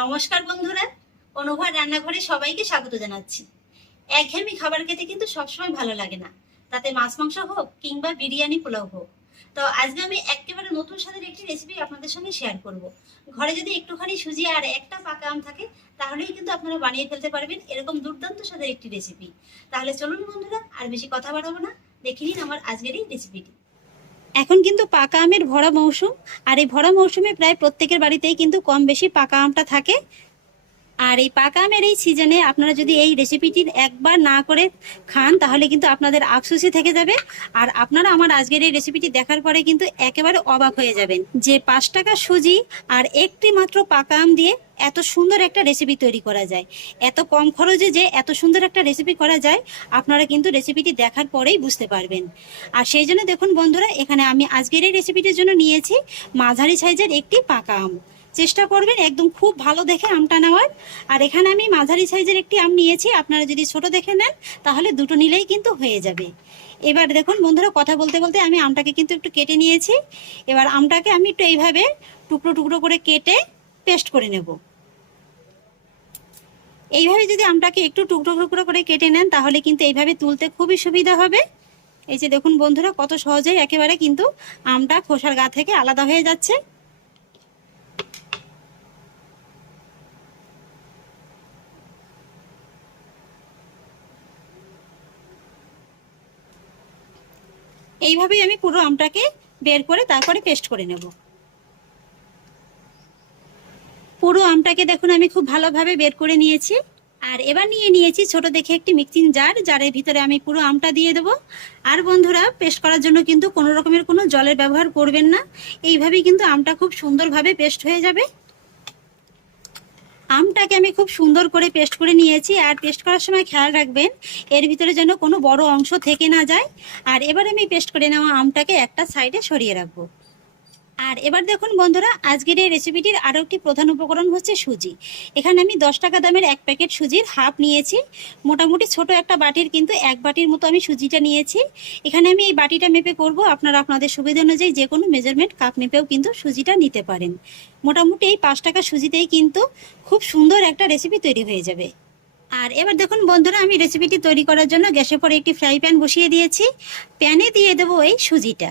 নমস্কার বন্ধুরা। অনুভব রান্নাঘরে সবাইকে স্বাগত জানাচ্ছি। একঘেয়েমি খাবার খেতে কিন্তু সবসময় ভালো লাগে না। তাতে মাছ মাংস হোক কিংবা বিরিয়ানি, পোলাও হোক। তো আজকে আমি একেবারে নতুন স্বাদের একটি রেসিপি আপনাদের সঙ্গে শেয়ার করব। ঘরে যদি একটুখানি সুজি আর একটা পাকা আম থাকে, তাহলেই কিন্তু আপনারা বানিয়ে ফেলতে পারবেন এরকম দুর্দান্ত স্বাদের একটি রেসিপি তাহলে চলুন বন্ধুরা, আর বেশি কথা বাড়াবো না। দেখে নিন আমার আজকের এই রেসিপিটি এখন কিন্তু পাকা আমের ভরা মৌসুম, আর এই ভরা মৌসুমে প্রায় প্রত্যেকের বাড়িতেই কিন্তু কম বেশি পাকা আমটা থাকে। আর এই পাকা আমের এই সিজনে আপনারা যদি এই রেসিপিটি একবার না করে খান, তাহলে কিন্তু আপনাদের আফসোসই থেকে যাবে। আর আপনারা আমার আজকের এই রেসিপিটি দেখার পরে কিন্তু একেবারে অবাক হয়ে যাবেন যে পাঁচ টাকা সুজি আর একটি মাত্র পাকা আম দিয়ে এত সুন্দর একটা রেসিপি তৈরি করা যায়। এত কম খরচে যে এত সুন্দর একটা রেসিপি করা যায়, আপনারা কিন্তু রেসিপিটি দেখার পরেই বুঝতে পারবেন। আর সেই জন্য দেখুন বন্ধুরা, এখানে আমি আজকের এই রেসিপিটির জন্য নিয়েছি মাঝারি সাইজের একটি পাকা আম চেষ্টা করবেন একদম খুব ভালো দেখে আমটা নেওয়ার আর এখানে আমি মাঝারি সাইজের একটি আম নিয়েছি, আপনারা যদি ছোট দেখে নেন, তাহলে দুটো নিলেই কিন্তু হয়ে যাবে। এবার দেখুন বন্ধুরা, কথা বলতে বলতে আমি আমটাকে কিন্তু একটু কেটে নিয়েছি। এবার আমটাকে আমি একটু এইভাবে টুকরো টুকরো করে কেটে পেস্ট করে নেব। এইভাবে যদি আমটাকে একটু টুকরো টুকরো করে কেটে নেন, তাহলে কিন্তু এইভাবে তুলতে খুবই সুবিধা হবে। এই যে দেখুন বন্ধুরা, কত সহজেই একেবারে কিন্তু আমটা খোসার গা থেকে আলাদা হয়ে যাচ্ছে। এইভাবেই আমি পুরো আমটাকে বের করে তারপরে পেস্ট করে নেব। পুরো আমটাকে দেখুন, আমি খুব ভালোভাবে বের করে নিয়েছি। আর এবার নিয়ে নিয়েছি ছোট দেখে একটি মিক্সিং জার জারের ভিতরে আমি পুরো আমটা দিয়ে দেবো। আর বন্ধুরা পেস্ট করার জন্য কিন্তু কোনো রকমের কোনো জলের ব্যবহার করবেন না। এইভাবেই কিন্তু আমটা খুব সুন্দরভাবে পেস্ট হয়ে যাবে। আমটাকে আমি খুব সুন্দর করে পেস্ট করে নিয়েছি আর পেস্ট করার সময় খেয়াল রাখবেন, এর ভিতরে যেন কোনো বড় অংশ থেকে না যায়। আর এবার আমি পেস্ট করে নেওয়া আমটাকে একটা সাইডে সরিয়ে রাখব। আর এবার দেখুন বন্ধুরা, আজকের এই রেসিপিটির আরও একটি প্রধান উপকরণ হচ্ছে সুজি। এখানে আমি দশ টাকা দামের এক প্যাকেট সুজির হাফ নিয়েছি। মোটামুটি ছোট একটা বাটির কিন্তু এক বাটির মতো আমি সুজিটা নিয়েছি। এখানে আমি এই বাটিটা মেপে করব, আপনারা আপনাদের সুবিধা অনুযায়ী যে কোনো মেজারমেন্ট কাপ মেপেও কিন্তু সুজিটা নিতে পারেন। মোটামুটি এই পাঁচ টাকা সুজিতেই কিন্তু খুব সুন্দর একটা রেসিপি তৈরি হয়ে যাবে। আর এবার দেখুন বন্ধুরা, আমি রেসিপিটি তৈরি করার জন্য গ্যাসের পরে একটি ফ্রাই প্যান বসিয়ে দিয়েছি। প্যানে দিয়ে দেবো এই সুজিটা।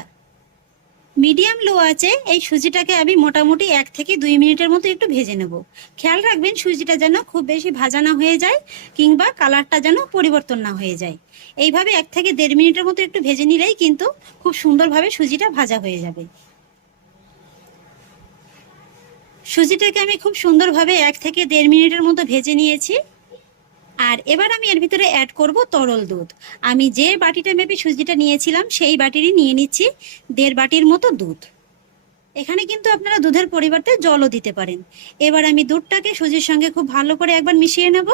মিডিয়াম লো আছে, এই সুজিটাকে আমি মোটামুটি এক থেকে দুই মিনিটের মতো একটু ভেজে নেব। খেয়াল রাখবেন সুজিটা যেন খুব বেশি ভাজা না হয়ে যায় কিংবা কালারটা যেন পরিবর্তন না হয়ে যায়। এইভাবে এক থেকে দেড় মিনিটের মতো একটু ভেজে নিলেই কিন্তু খুব সুন্দরভাবে সুজিটা ভাজা হয়ে যাবে। সুজিটাকে আমি খুব সুন্দরভাবে এক থেকে দেড় মিনিটের মতো ভেজে নিয়েছি। আর এবার আমি এর ভিতরে অ্যাড করব তরল দুধ। আমি যে বাটিটা মেপে সুজিটা নিয়েছিলাম, সেই বাটিরই নিয়ে নিচ্ছি দেড় বাটির মতো দুধ। এখানে কিন্তু আপনারা দুধের পরিবর্তে জলও দিতে পারেন। এবার আমি দুধটাকে সুজির সঙ্গে খুব ভালো করে একবার মিশিয়ে নেব।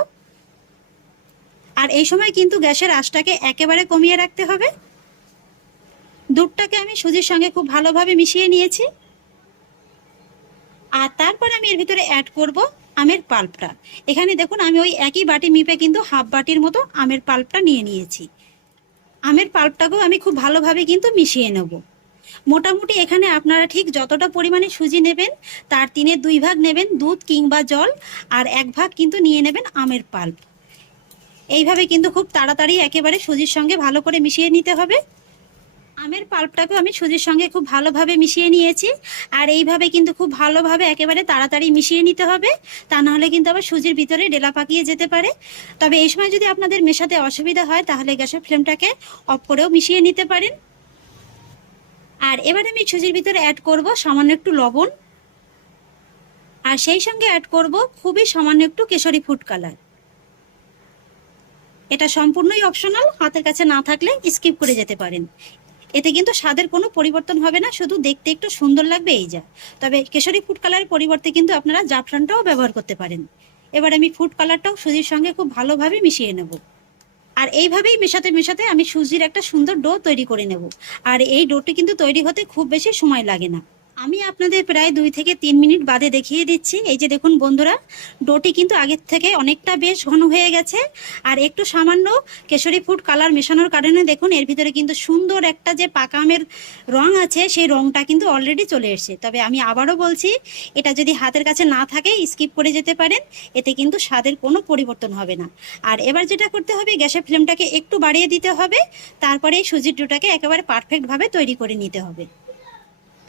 আর এই সময় কিন্তু গ্যাসের আঁচটাকে একেবারে কমিয়ে রাখতে হবে। দুধটাকে আমি সুজির সঙ্গে খুব ভালোভাবে মিশিয়ে নিয়েছি। আর তারপর আমি এর ভিতরে অ্যাড করব আমের পাল্পটা। এখানে দেখুন, আমি ওই একই বাটি মিপে কিন্তু হাফ বাটির মতো আমের পাল্পটা নিয়ে নিয়েছি। আমের পাল্পটাকেও আমি খুব ভালোভাবে কিন্তু মিশিয়ে নেব। মোটামুটি এখানে আপনারা ঠিক যতটা পরিমাণে সুজি নেবেন, তার তিনের দুই ভাগ নেবেন দুধ কিংবা জল, আর এক ভাগ কিন্তু নিয়ে নেবেন আমের পাল্প। এইভাবে কিন্তু খুব তাড়াতাড়ি একেবারে সুজির সঙ্গে ভালো করে মিশিয়ে নিতে হবে। আমের পাল্পটাকে আমি সুজির সঙ্গে খুব ভালোভাবে মিশিয়ে নিয়েছি। আর এইভাবে কিন্তু খুব ভালোভাবে একেবারে তাড়াতাড়ি মিশিয়ে নিতে হবে। তা নাহলে কিন্তু আবার সুজির ভিতরে ডেলা পাকিয়ে যেতে পারে। তবে এই সময় যদি আপনাদের মেশাতে অসুবিধা হয়, তাহলে গ্যাসের ফ্লেমটাকে অফ করেও মিশিয়ে নিতে পারেন। আর এবার আমি সুজির ভিতরে অ্যাড করব সামান্য একটু লবণ। আর সেই সঙ্গে অ্যাড করব খুবই সামান্য একটু কেশরি ফুড কালার এটা সম্পূর্ণই অপশনাল হাতের কাছে না থাকলে স্কিপ করে যেতে পারেন। এতে কিন্তু স্বাদের কোনো পরিবর্তন হবে না, শুধু দেখতে একটু সুন্দর লাগবে এই যা। তবে কেশরী ফুড কালারের পরিবর্তে কিন্তু আপনারা জাফরানটাও ব্যবহার করতে পারেন। এবার আমি ফুড কালারটাও সুজির সঙ্গে খুব ভালোভাবে মিশিয়ে নেব। আর এইভাবেই মেশাতে মেশাতে আমি সুজির একটা সুন্দর ডো তৈরি করে নেব। আর এই ডোটি কিন্তু তৈরি হতে খুব বেশি সময় লাগে না। আমি আপনাদের প্রায় দুই থেকে তিন মিনিট বাদে দেখিয়ে দিচ্ছি। এই যে দেখুন বন্ধুরা, ডোটি কিন্তু আগের থেকে অনেকটা বেশ ঘন হয়ে গেছে। আর একটু সামান্য কেশরি ফুড কালার মেশানোর কারণে দেখুন, এর ভিতরে কিন্তু সুন্দর একটা যে পাকামের রং আছে, সেই রংটা কিন্তু অলরেডি চলে এসেছে। তবে আমি আবারও বলছি, এটা যদি হাতের কাছে না থাকে স্কিপ করে যেতে পারেন, এতে কিন্তু স্বাদের কোনো পরিবর্তন হবে না। আর এবার যেটা করতে হবে, গ্যাসের ফ্লেমটাকে একটু বাড়িয়ে দিতে হবে তারপরে সুজির ডোটাকে একেবারে পারফেক্টভাবে তৈরি করে নিতে হবে।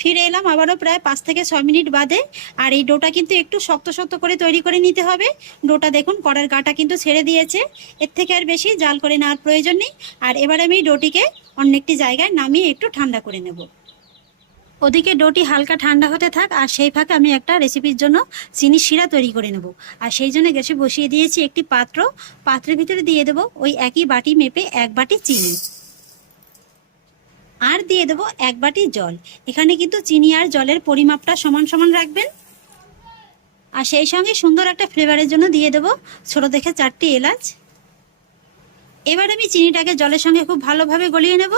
ফিরে এলাম আবারও প্রায় পাঁচ থেকে ছয় মিনিট বাদে। আর এই ডোটা কিন্তু একটু শক্ত শক্ত করে তৈরি করে নিতে হবে। ডোটা দেখুন, কড়ার গাটা কিন্তু ছেড়ে দিয়েছে। এর থেকে আর বেশি জাল করে নেওয়ার প্রয়োজন নেই। আর এবার আমি ডোটিকে অন্য একটি জায়গায় নামিয়ে একটু ঠান্ডা করে নেব। ওদিকে ডোটি হালকা ঠান্ডা হতে থাক, আর সেই ফাঁকে আমি একটা রেসিপির জন্য চিনি শিরা তৈরি করে নেব। আর সেই জন্য গ্যাসে বসিয়ে দিয়েছি একটি পাত্র। পাত্রের ভিতরে দিয়ে দেবো ওই একই বাটি মেপে এক বাটি চিনি। আর দিয়ে দেবো এক বাটি জল। এখানে কিন্তু চিনি আর জলের পরিমাপটা সমান সমান রাখবেন। আর সেই সঙ্গে সুন্দর একটা ফ্লেভারের জন্য দিয়ে দেবো ছোট দেখে চারটি এলাচ। এবার আমি চিনিটাকে জলের সঙ্গে খুব ভালোভাবে গলিয়ে নেব।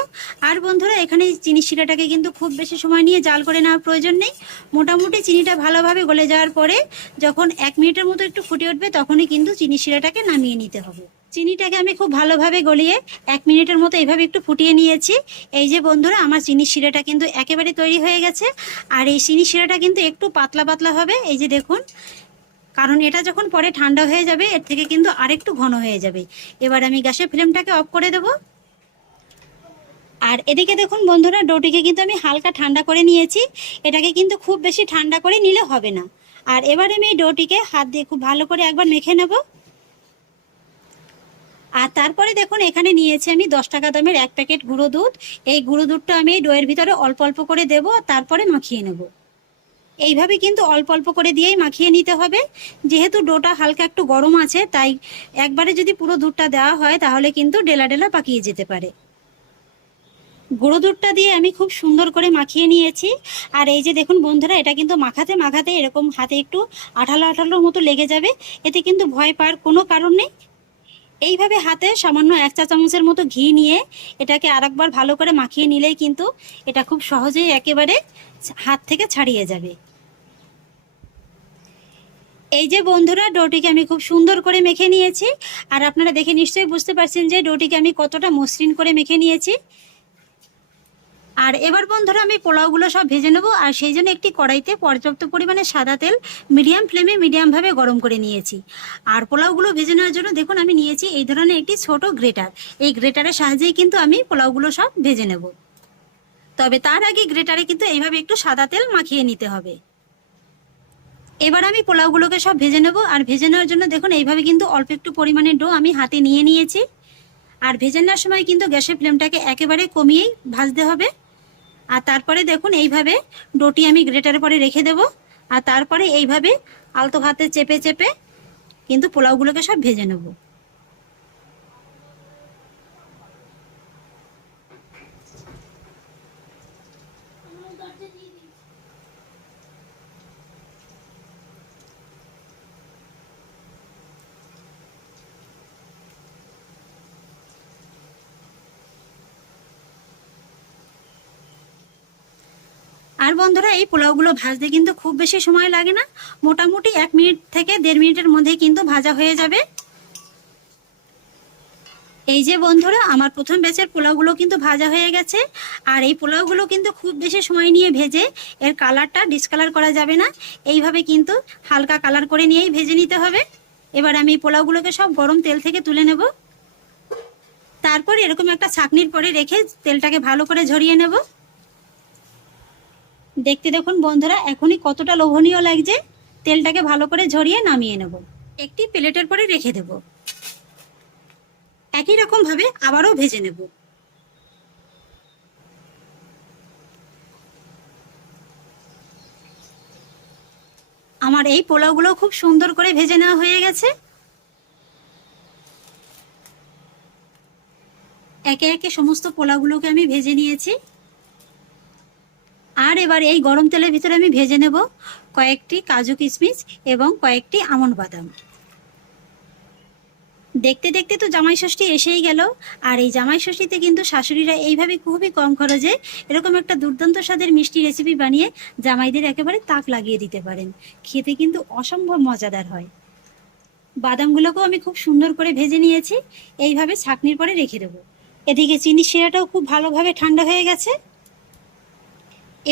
আর বন্ধুরা, এখানে চিনি শিরাটাকে কিন্তু খুব বেশি সময় নিয়ে জাল করে নেওয়ার প্রয়োজন নেই। মোটামুটি চিনিটা ভালোভাবে গলে যাওয়ার পরে যখন এক মিনিটের মতো একটু ফুটে উঠবে, তখনই কিন্তু চিনি শিরাটাকে নামিয়ে নিতে হবে। চিনিটাকে আমি খুব ভালোভাবে গলিয়ে এক মিনিটের মতো এইভাবে একটু ফুটিয়ে নিয়েছি। এই যে বন্ধুরা, আমার চিনি শিরাটা কিন্তু একেবারে তৈরি হয়ে গেছে। আর এই চিনি শিরাটা কিন্তু একটু পাতলা পাতলা হবে, এই যে দেখুন। কারণ এটা যখন পরে ঠান্ডা হয়ে যাবে, এর থেকে কিন্তু আরেকটু ঘন হয়ে যাবে। এবার আমি গ্যাসের ফ্লেমটাকে অফ করে দেব। আর এদিকে দেখুন বন্ধুরা, ডোটিকে কিন্তু আমি হালকা ঠান্ডা করে নিয়েছি। এটাকে কিন্তু খুব বেশি ঠান্ডা করে নিলে হবে না। আর এবার আমি এই ডোটিকে হাত দিয়ে খুব ভালো করে একবার মেখে নেব। আর তারপরে দেখুন, এখানে নিয়েছি আমি দশ টাকা দামের এক প্যাকেট গুঁড়ো দুধ। এই গুঁড়ো দুধটা আমি ডোয়ের ভিতরে অল্প অল্প করে দেব তারপরে মাখিয়ে নেব। এইভাবে কিন্তু অল্প অল্প করে দিয়েই মাখিয়ে নিতে হবে। যেহেতু ডোটা হালকা একটু গরম আছে, তাই একবারে যদি পুরো দুধটা দেওয়া হয়, তাহলে কিন্তু ডেলা ডেলা পাকিয়ে যেতে পারে। গুঁড়ো দুধটা দিয়ে আমি খুব সুন্দর করে মাখিয়ে নিয়েছি। আর এই যে দেখুন বন্ধুরা, এটা কিন্তু মাখাতে মাখাতে এরকম হাতে একটু আঠালো আঠালোর মতো লেগে যাবে। এতে কিন্তু ভয় পাওয়ার কোনো কারণ নেই। এইভাবে হাতে সামান্য এক চা চামচের মতো ঘি নিয়ে এটাকে আরেকবার ভালো করে মাখিয়ে নিলেই কিন্তু এটা খুব সহজেই একেবারে হাত থেকে ছাড়িয়ে যাবে। এই যে বন্ধুরা, ডোটিকে আমি খুব সুন্দর করে মেখে নিয়েছি। আর আপনারা দেখে নিশ্চয়ই বুঝতে পারছেন যে ডোটিকে আমি কতটা মসৃণ করে মেখে নিয়েছি। আর এবার বন্ধুরা আমি পোলাওগুলো সব ভেজে নেব, আর সেই জন্য একটি কড়াইতে পর্যাপ্ত পরিমাণে সাদা তেল মিডিয়াম ফ্লেমে মিডিয়ামভাবে গরম করে নিয়েছি। আর পোলাওগুলো ভেজে নেওয়ার জন্য দেখুন আমি নিয়েছি এই ধরনের একটি ছোট গ্রেটার। এই গ্রেটারের সাহায্যেই কিন্তু আমি পোলাওগুলো সব ভেজে নেব। তবে তার আগে গ্রেটারে কিন্তু এইভাবে একটু সাদা তেল মাখিয়ে নিতে হবে। এবার আমি পোলাওগুলোকে সব ভেজে নেব, আর ভেজে নেওয়ার জন্য দেখুন এইভাবে কিন্তু অল্প একটু পরিমাণে ডো আমি হাতে নিয়ে নিয়েছি। আর ভেজে নেওয়ার সময় কিন্তু গ্যাসের ফ্লেমটাকে একেবারে কমিয়েই ভাজতে হবে। আর তারপরে দেখুন, এইভাবে ডোটি আমি গ্রেটার পরে রেখে দেব। আর তারপরে এইভাবে আলতো ভাতে চেপে চেপে কিন্তু পোলাওগুলোকে সব ভেজে নেব। আর বন্ধুরা, এই পোলাওগুলো ভাজতে কিন্তু খুব বেশি সময় লাগে না। মোটামুটি এক মিনিট থেকে দেড় মিনিটের মধ্যেই কিন্তু ভাজা হয়ে যাবে। এই যে বন্ধুরা, আমার প্রথম ব্যাচের পোলাওগুলো কিন্তু ভাজা হয়ে গেছে। আর এই পোলাওগুলো কিন্তু খুব বেশি সময় নিয়ে ভেজে, এর কালারটা ডিসকালার করা যাবে না। এইভাবে কিন্তু হালকা কালার করে নিয়েই ভেজে নিতে হবে। এবার আমি এই পোলাওগুলোকে সব গরম তেল থেকে তুলে নেব। তারপর এরকম একটা ছাকনির পরে রেখে তেলটাকে ভালো করে ঝরিয়ে নেব। দেখতে দেখুন বন্ধুরা, এখনই কতটা লোভনীয় লাগছে। তেলটাকে ভালো করে ঝরিয়ে নামিয়ে নেব। একটি প্লেটের পরে রেখে দেব। একই রকম ভাবে আবারও ভেজে নেব। আমার এই পোলাওগুলো খুব সুন্দর করে ভেজে নেওয়া হয়ে গেছে। একে একে সমস্ত পোলাওগুলোকে আমি ভেজে নিয়েছি। আর এবার এই গরম তেলের ভিতরে আমি ভেজে নেব কয়েকটি কাজু কিশমিশ এবং কয়েকটি আমন্ড বাদাম। দেখতে দেখতে তো জামাই ষষ্ঠী এসেই গেল, আর এই জামাই ষষ্ঠীতে কিন্তু শাশুড়িরা এইভাবে খুবই কম খরচে এরকম একটা দুর্দান্ত স্বাদের মিষ্টি রেসিপি বানিয়ে জামাইদের একেবারে তাক লাগিয়ে দিতে পারেন। খেতে কিন্তু অসম্ভব মজাদার হয়। বাদামগুলোকেও আমি খুব সুন্দর করে ভেজে নিয়েছি, এইভাবে ছাকনির পরে রেখে দেবো। এদিকে চিনি শিরাটাও খুব ভালোভাবে ঠান্ডা হয়ে গেছে।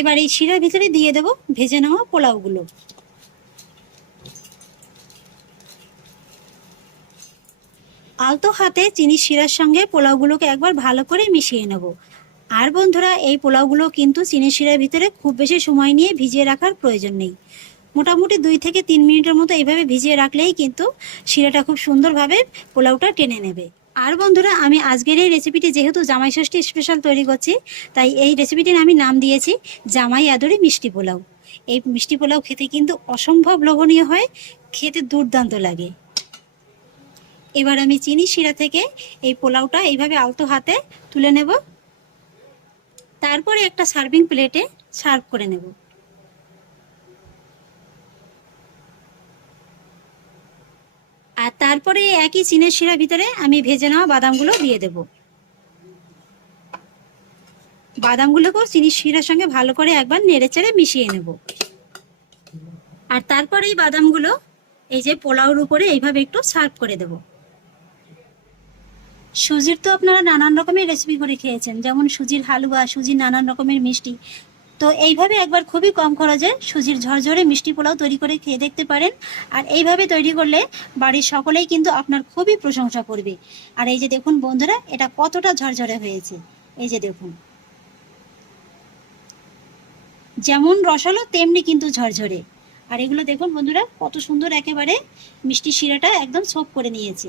এবার এই শিরার ভিতরে দিয়ে দেবো ভেজে নেওয়া পোলাওগুলো। আলতো হাতে চিনি শিরার সঙ্গে পোলাওগুলোকে একবার ভালো করে মিশিয়ে নেব। আর বন্ধুরা, এই পোলাওগুলো কিন্তু চিনি শিরার ভিতরে খুব বেশি সময় নিয়ে ভিজিয়ে রাখার প্রয়োজন নেই। মোটামুটি দুই থেকে তিন মিনিটের মতো এইভাবে ভিজিয়ে রাখলেই কিন্তু শিরাটা খুব সুন্দরভাবে পোলাওটা টেনে নেবে। আর বন্ধুরা, আমি আজকের এই রেসিপিটি যেহেতু জামাই ষষ্ঠী স্পেশাল তৈরি করছি, তাই এই রেসিপিটির আমি নাম দিয়েছি জামাই আদরি মিষ্টি পোলাও। এই মিষ্টি পোলাও খেতে কিন্তু অসম্ভব লোভনীয় হয়, খেতে দুর্দান্ত লাগে। এবার আমি চিনি শিরা থেকে এই পোলাওটা এইভাবে আলতো হাতে তুলে নেব। তারপরে একটা সার্ভিং প্লেটে সার্ভ করে নেব। আর তারপরে একই চিনের শিরার ভিতরে আমি ভেজে নেওয়া বাদামগুলো দিয়ে দেব। বাদামগুলোকেও চিনির শিরার সঙ্গে ভালো করে একবার নেড়ে চেড়ে মিশিয়ে নেব। আর তারপরে এই বাদামগুলো এই যে পোলাওর উপরে এইভাবে একটু সার্ভ করে দেবো। সুজির তো আপনারা নানান রকমের রেসিপি করে খেয়েছেন, যেমন সুজির হালুয়া, সুজির নানান রকমের মিষ্টি তো এইভাবে একবার খুবই কম খরচে সুজির ঝরঝরে মিষ্টি পোলাও তৈরি করে খেয়ে দেখতে পারেন। আর এইভাবে তৈরি করলে বাড়ির সকলেই কিন্তু আপনার খুবই প্রশংসা করবে। আর এই যে দেখুন বন্ধুরা, এটা কতটা ঝরঝরে হয়েছে। এই যে দেখুন। যেমন রসালো, তেমনি কিন্তু ঝরঝরে। আর এগুলো দেখুন বন্ধুরা, কত সুন্দর একেবারে মিষ্টি শিরাটা একদম সোপ করে নিয়েছে।